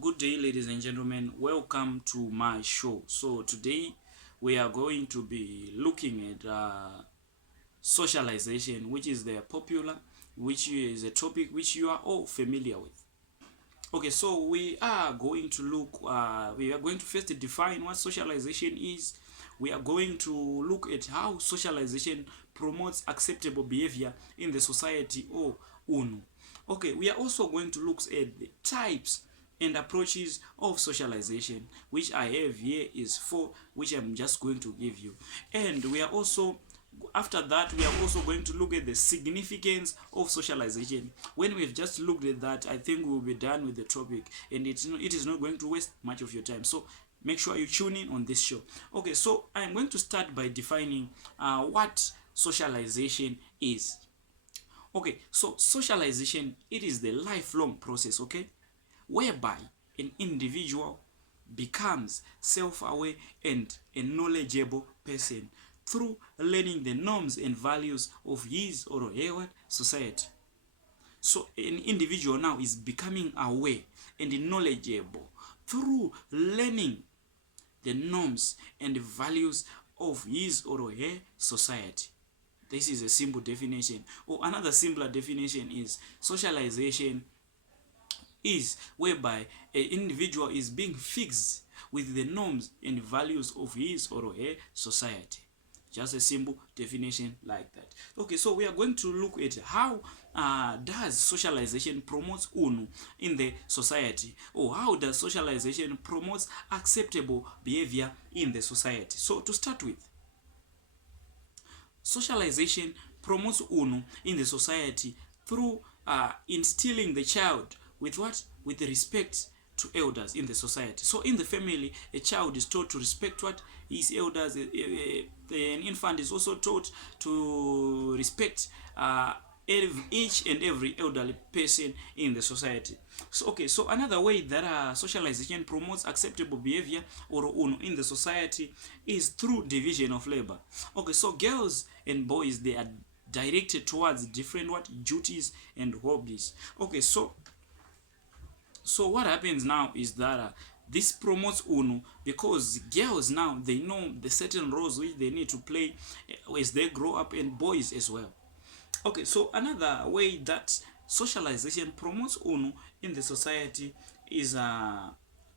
Good day, ladies and gentlemen. Welcome to my show. So today we are going to be looking at socialization, which is which is a topic which you are all familiar with. Okay, so we are going to we are going to first define what socialization is. We are going to look at how socialization promotes acceptable behavior in the society or UNO. Okay, we are also going to look at the types and approaches of socialization, which I have here is four, which I'm just going to give you. And we are also after that we are also going to look at the significance of socialization. When we've just looked at that, I think we'll be done with the topic, and it is not going to waste much of your time. So make sure you tune in on this show. Okay, so I'm going to start by defining what socialization is. Okay, so socialization, it is the lifelong process, okay, whereby an individual becomes self-aware and a knowledgeable person through learning the norms and values of his or her society. So an individual now is becoming aware and knowledgeable through learning the norms and values of his or her society. This is a simple definition. Or another simpler definition is socialization is whereby an individual is being fixed with the norms and values of his or her society. Just a simple definition like that. Okay, so we are going to look at how does socialization promotes UNO in the society, or how does socialization promotes acceptable behavior in the society. So to start with, socialization promotes UNO in the society through instilling the child with what? With respect to elders in the society. So in the family, a child is taught to respect what? His elders. An infant is also taught to respect each and every elderly person in the society. So okay, so another way that socialization promotes acceptable behavior or UNO in the society is through division of labor. Okay, so girls and boys, they are directed towards different what? Duties and hobbies. Okay, so what happens now is that this promotes UNO because girls now, they know the certain roles which they need to play as they grow up, and boys as well. Okay, so another way that socialization promotes UNO in the society is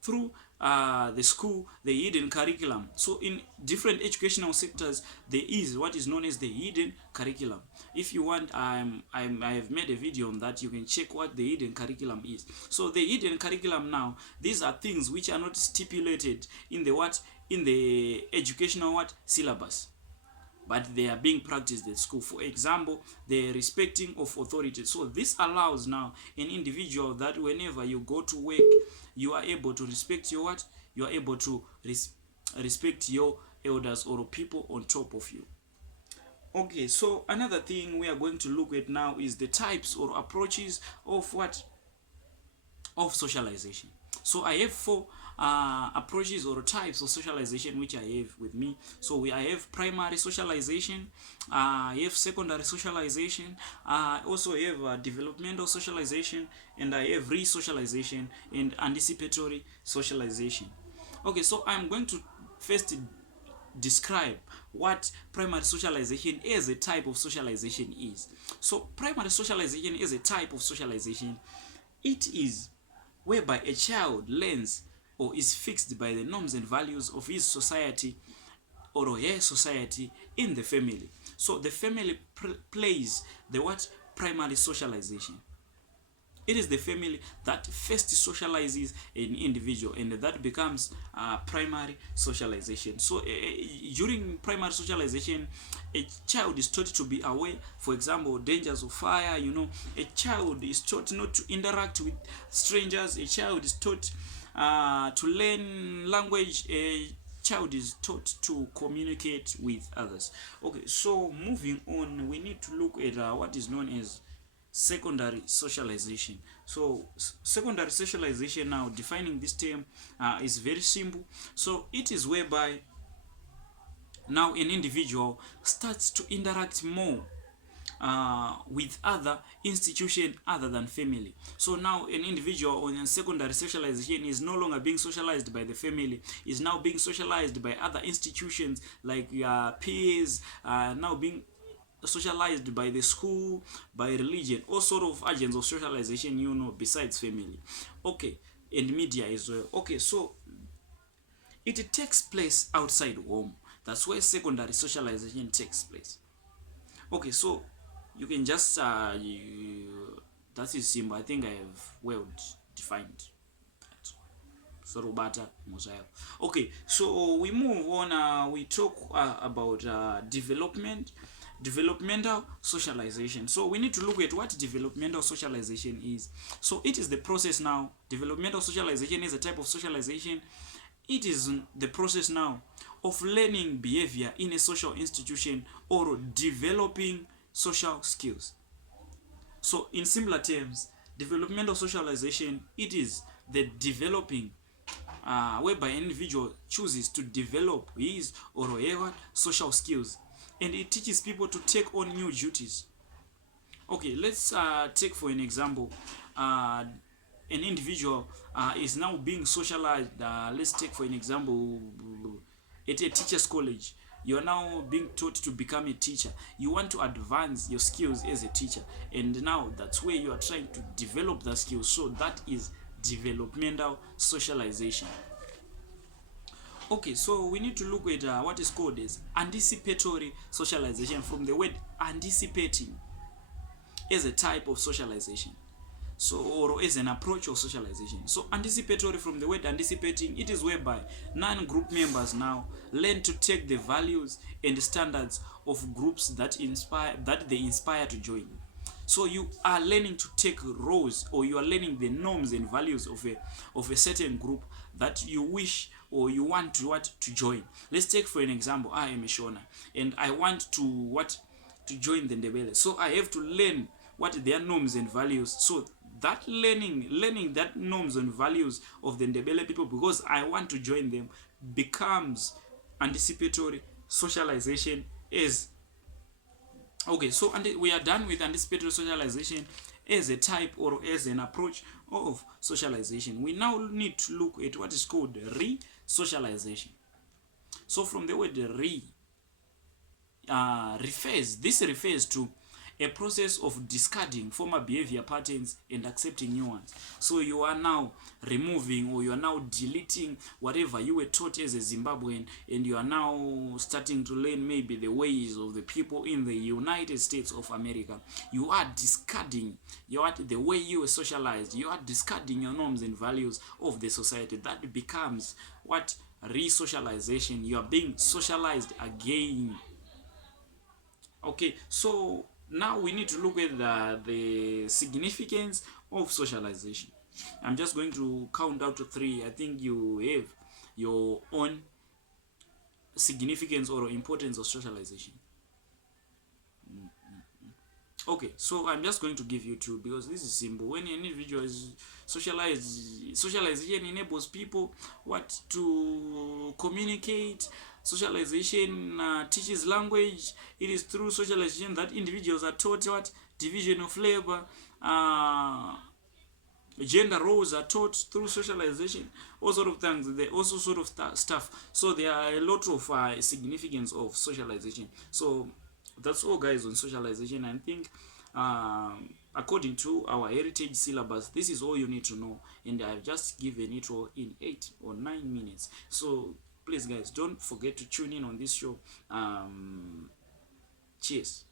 through the school, the hidden curriculum. So in different educational sectors, there is what is known as the hidden curriculum. If you want, I have made a video on that. You can check what the hidden curriculum is. So the hidden curriculum now, these are things which are not stipulated in the educational syllabus, but they are being practiced at school. For example, the respecting of authority. So this allows now an individual that whenever you go to work, you are able to respect your what? You are able to respect your elders or people on top of you. Okay, so another thing we are going to look at now is the types or approaches of what? Of socialization. So I have four approaches or types of socialization which I have with me. So I have primary socialization, I have secondary socialization, I also have developmental socialization, and I have re-socialization and anticipatory socialization. Okay, so I'm going to first describe what primary socialization as a type of socialization is. So primary socialization is a type of socialization. It is whereby a child learns or is fixed by the norms and values of his society or her society in the family. So the family plays the what? Primary socialization. It is the family that first socializes an individual, and that becomes primary socialization. So during primary socialization, a child is taught to be aware, for example, dangers of fire. A child is taught not to interact with strangers. A child is taught to learn language. A child is taught to communicate with others. Okay, so moving on, we need to look at what is known as secondary socialization. So secondary socialization, now defining this term, is very simple. So it is whereby now an individual starts to interact more with other institution other than family. So now an individual on secondary socialization is no longer being socialized by the family, is now being socialized by other institutions like peers, now being socialized by the school, by religion, all sort of agents of socialization, besides family. Okay, and media as well. Okay, so it takes place outside home. That's where secondary socialization takes place. Okay, so you can just that is simple. I think I have well defined. Sorobata Mosael. Okay, so we move on. We talk about developmental socialization. So we need to look at what developmental socialization is. So it is the process now. Developmental socialization is a type of socialization. It is the process now of learning behavior in a social institution or developing social skills. So in similar terms, developmental socialization, it is the developing whereby an individual chooses to develop his or her social skills, and it teaches people to take on new duties. Okay, let's take for an example, an individual is now being socialized. Let's take for an example, at a teacher's college. You are now being taught to become a teacher. You want to advance your skills as a teacher, and now that's where you are trying to develop the skills. So that is developmental socialization. Okay, so we need to look at what is called as anticipatory socialization, from the word anticipating, as a type of socialization. So, or as an approach of socialization. So anticipatory, from the word anticipating, it is whereby non-group members now learn to take the values and standards of groups that they inspire to join. So you are learning to take roles, or you are learning the norms and values of a certain group that you wish or you want to join. Let's take for an example, I am a Shona and I want to join the Ndebele. So I have to learn what their norms and values. So that learning that norms and values of the Ndebele people, because I want to join them, becomes anticipatory socialization. Is okay. So we are done with anticipatory socialization as a type or as an approach of socialization. We now need to look at what is called re-socialization. So from the word refers to a process of discarding former behavior patterns and accepting new ones. So you are now removing, or you are now deleting whatever you were taught as a Zimbabwean, and you are now starting to learn maybe the ways of the people in the United States of America. You are discarding the way you were socialized. You are discarding your norms and values of the society. That becomes what? Re-socialization. You are being socialized again. Okay, so now we need to look at the significance of socialization. I'm just going to count out to 3. I think you have your own significance or importance of socialization. Okay, so I'm just going to give you 2 because this is simple. When an individual is socialized, socialization enables people to communicate. Socialization teaches language. It is through socialization that individuals are taught division of labor. Gender roles are taught through socialization, all sort of things, also sort of stuff. So there are a lot of significance of socialization. So that's all, guys, on socialization. I think according to our heritage syllabus, this is all you need to know, and I've just given it all in 8 or 9 minutes. So please, guys, don't forget to tune in on this show. Cheers.